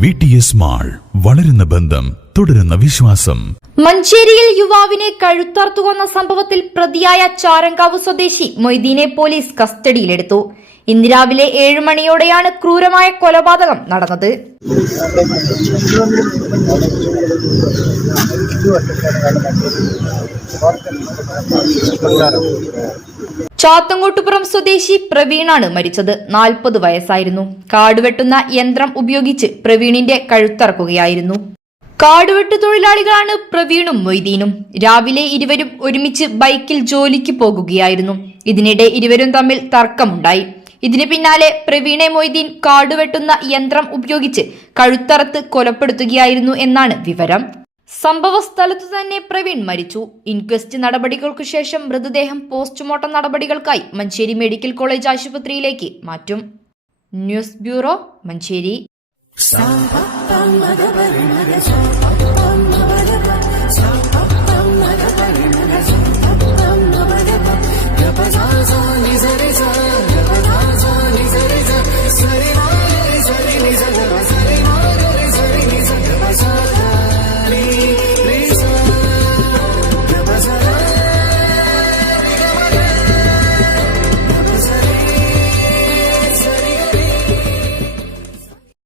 V T S mall വളരുന്ന ബന്ധം തുടരുന്ന വിശ്വാസം. മഞ്ചേരിയിൽ യുവാവിനെ കഴുത്തർത്തു കൊന്ന സംഭവത്തിൽ പ്രതിയായ ചാരങ്കാവ് സ്വദേശി മൊയ്തീനെ പോലീസ് കസ്റ്റഡിയിലെടുത്തു. ഇന്ന് രാവിലെ ഏഴ് മണിയോടെയാണ് ക്രൂരമായ കൊലപാതകം നടന്നത്. ചാത്തങ്കോട്ടുപുറം സ്വദേശി പ്രവീണാണ് മരിച്ചത്. നാൽപ്പത് വയസ്സായിരുന്നു. കാടുവെട്ടുന്ന യന്ത്രം ഉപയോഗിച്ച് പ്രവീണിന്റെ കഴുത്തറക്കുകയായിരുന്നു. കാടുവെട്ട് തൊഴിലാളികളാണ് പ്രവീണും മൊയ്തീനും. രാവിലെ ഇരുവരും ഒരുമിച്ച് ബൈക്കിൽ ജോലിക്ക് പോകുകയായിരുന്നു. ഇതിനിടെ ഇരുവരും തമ്മിൽ തർക്കമുണ്ടായി. ഇതിന് പിന്നാലെ പ്രവീണെ മൊയ്തീൻ കാടുവെട്ടുന്ന യന്ത്രം ഉപയോഗിച്ച് കഴുത്തറത്ത് കൊലപ്പെടുത്തുകയായിരുന്നു എന്നാണ് വിവരം. സംഭവ സ്ഥലത്തു തന്നെ പ്രവീൺ മരിച്ചു. ഇൻക്വസ്റ്റ് നടപടികൾക്കു ശേഷം മൃതദേഹം പോസ്റ്റ്മോർട്ടം നടപടികൾക്കായി മഞ്ചേരി മെഡിക്കൽ കോളേജ് ആശുപത്രിയിലേക്ക് മാറ്റും. News bureau Manjeri.